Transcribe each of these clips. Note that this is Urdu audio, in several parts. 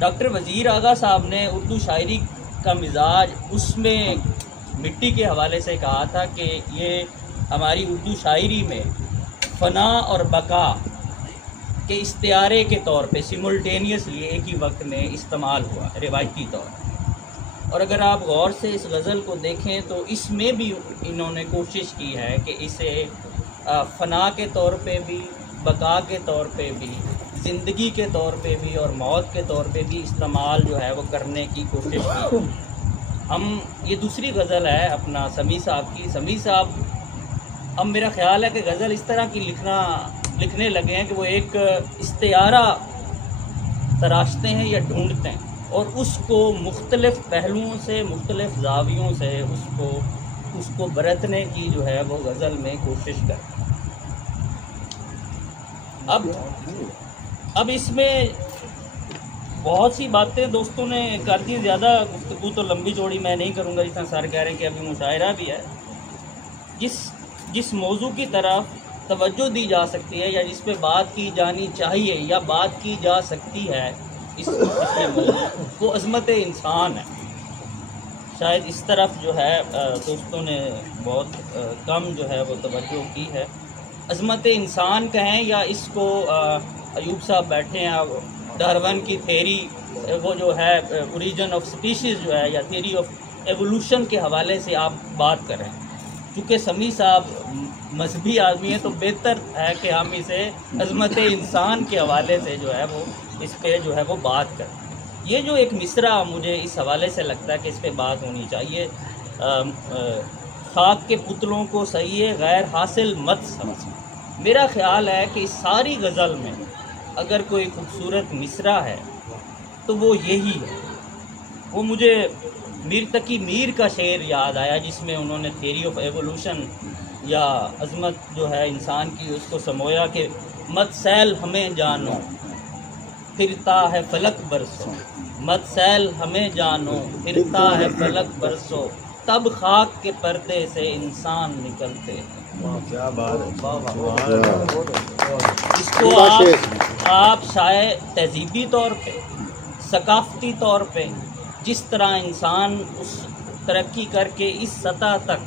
ڈاکٹر وزیر آغا صاحب نے اردو شاعری کا مزاج اس میں مٹی کے حوالے سے کہا تھا کہ یہ ہماری اردو شاعری میں فنا اور بقا کے استعارے کے طور پہ سملٹینیسلی ایک ہی وقت میں استعمال ہوا روایتی طور پر۔ اور اگر آپ غور سے اس غزل کو دیکھیں تو اس میں بھی انہوں نے کوشش کی ہے کہ اسے فنا کے طور پہ بھی، بقا کے طور پہ بھی، زندگی کے طور پہ بھی اور موت کے طور پہ بھی استعمال جو ہے وہ کرنے کی کوشش کی۔ ہم یہ دوسری غزل ہے اپنا سمیع صاحب کی۔ سمیع صاحب اب میرا خیال ہے کہ غزل اس طرح کی لکھنے لگے ہیں کہ وہ ایک استعارہ تراشتے ہیں یا ڈھونڈتے ہیں اور اس کو مختلف پہلوؤں سے، مختلف زاویوں سے اس کو برتنے کی جو ہے وہ غزل میں کوشش کرتے ہیں۔ اب اس میں بہت سی باتیں دوستوں نے کر دی، زیادہ گفتگو تو لمبی چوڑی میں نہیں کروں گا، جس طرح سر کہہ رہے ہیں کہ ابھی مشاعرہ بھی ہے۔ جس موضوع کی طرف توجہ دی جا سکتی ہے یا جس پہ بات کی جانی چاہیے یا بات کی جا سکتی ہے اس موضوع وہ عظمت انسان ہے۔ شاید اس طرف جو ہے دوستوں نے بہت کم جو ہے وہ توجہ کی ہے۔ عظمت انسان کہیں یا اس کو ایوب صاحب بیٹھے ہیں، ڈارون کی تھیری وہ جو ہے اوریجن آف سپیشیز جو ہے یا تھیری آف ایوولوشن کے حوالے سے آپ بات کریں۔ چونکہ سمیع صاحب مذہبی آدمی ہیں تو بہتر ہے کہ ہم اسے عظمت انسان کے حوالے سے جو ہے وہ اس پہ جو ہے وہ بات کریں۔ یہ جو ایک مصرع مجھے اس حوالے سے لگتا ہے کہ اس پہ بات ہونی چاہیے، خاک کے پتلوں کو صحیح غیر حاصل مت سمجھ۔ میرا خیال ہے کہ اس ساری غزل میں اگر کوئی خوبصورت مصرع ہے تو وہ یہی ہے۔ وہ مجھے میر تقی میر کا شعر یاد آیا جس میں انہوں نے تھیوری آف ایوولوشن یا عظمت جو ہے انسان کی اس کو سمویا کہ مت سیل ہمیں جانو پھرتا ہے فلک برسو، مت سیل ہمیں جانو پھرتا ہے فلک برسو، تب خاک کے پردے سے انسان نکلتے ہیں۔ اس کو آپ شاید تہذیبی طور پہ، ثقافتی طور پہ جس طرح انسان اس ترقی کر کے اس سطح تک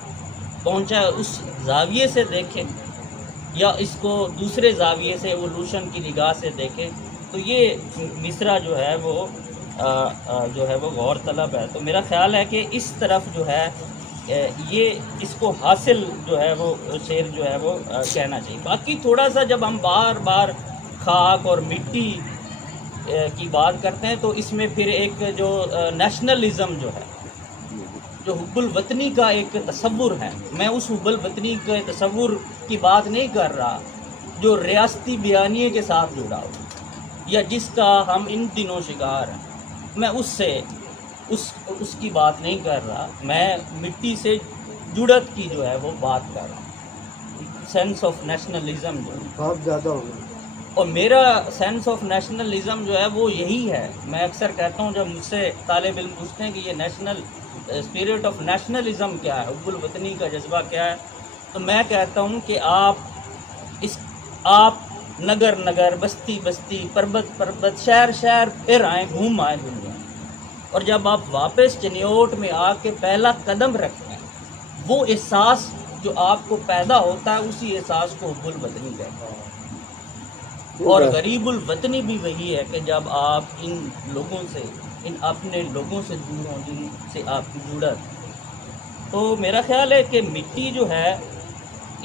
پہنچا اس زاویے سے دیکھیں یا اس کو دوسرے زاویے سے ایوولوشن کی نگاہ سے دیکھیں تو یہ مصرع جو ہے وہ غور طلب ہے۔ تو میرا خیال ہے کہ اس طرف جو ہے یہ اس کو حاصل جو ہے وہ شعر جو ہے وہ کہنا چاہیے۔ باقی تھوڑا سا جب ہم بار بار خاک اور مٹی کی بات کرتے ہیں تو اس میں پھر ایک جو نیشنلزم جو ہے، جو حب الوطنی کا ایک تصور ہے، میں اس حب الوطنی کے تصور کی بات نہیں کر رہا جو ریاستی بیانیے کے ساتھ جڑا ہو یا جس کا ہم ان دنوں شکار ہیں، میں اس کی بات نہیں کر رہا، میں مٹی سے جڑت کی جو ہے وہ بات کر رہا ہوں۔ سینس آف نیشنلزم جو بہت زیادہ ہو گیا، اور میرا سینس آف نیشنلزم جو ہے وہ یہی ہے۔ میں اکثر کہتا ہوں جب مجھ سے طالب علم پوچھتے ہیں کہ یہ نیشنل اسپرٹ آف نیشنلزم کیا ہے، حب الوطنی کا جذبہ کیا ہے، تو میں کہتا ہوں کہ آپ نگر نگر، بستی بستی، پربت پربت، شہر شہر پھر آئیں، گھوم آئیں دنیا، اور جب آپ واپس چنیوٹ میں آ کے پہلا قدم رکھتے ہیں وہ احساس جو آپ کو پیدا ہوتا ہے اسی احساس کو حب الوطنی کہتے ہیں۔ اور غریب الوطنی بھی وہی ہے کہ جب آپ ان لوگوں سے، ان اپنے لوگوں سے دور ہوں جن سے آپ کی جڑت۔ تو میرا خیال ہے کہ مٹی جو ہے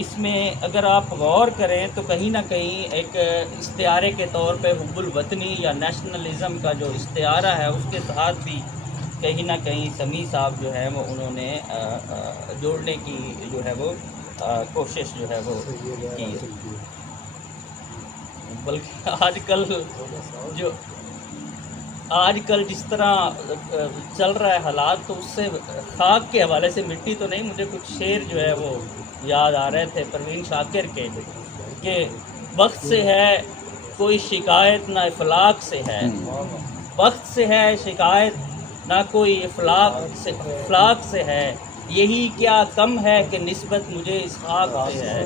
اس میں اگر آپ غور کریں تو کہیں نہ کہیں ایک استعارے کے طور پہ حب الوطنی یا نیشنلزم کا جو استعارہ ہے اس کے ساتھ بھی کہیں نہ کہیں سمیع صاحب جو ہے وہ انہوں نے جوڑنے کی جو ہے وہ کوشش جو ہے وہ کی ہے۔ بلکہ آج کل جس طرح چل رہا ہے حالات تو اس سے خاک کے حوالے سے، مٹی تو نہیں، مجھے کچھ شعر جو ہے وہ یاد آ رہے تھے پروین شاکر کے کہ وقت سے ہے کوئی شکایت نہ افلاک سے ہے، وقت سے ہے شکایت نہ کوئی افلاک سے ہے، یہی کیا کم ہے کہ نسبت مجھے اس خاک سے ہے،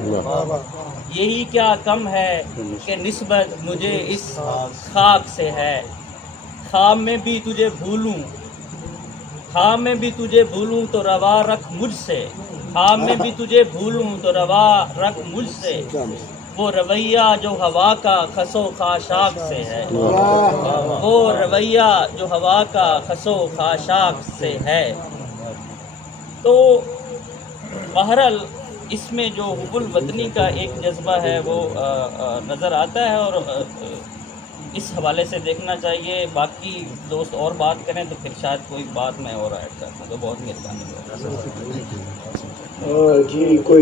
یہی کیا کم ہے کہ نسبت مجھے اس خاک سے ہے، خواب میں بھی تجھے بھولوں، خواب میں بھی تجھے بھولوں تو روا رکھ مجھ سے، خواب میں بھی تجھے بھولوں تو روا رکھ مجھ سے، وہ رویہ جو ہوا کا خس و خاشاک سے ہے، وہ رویہ جو ہوا کا خس و خاشاک سے ہے۔ تو بہرحال اس میں جو حب الوطنی کا ایک جذبہ ہے وہ نظر آتا ہے، اور اس حوالے سے دیکھنا چاہیے۔ باقی دوست اور بات کریں تو پھر شاید کوئی بات میں اور ایڈ کر دوں، تو بہت مہربانی ہوگی۔ جی کوئی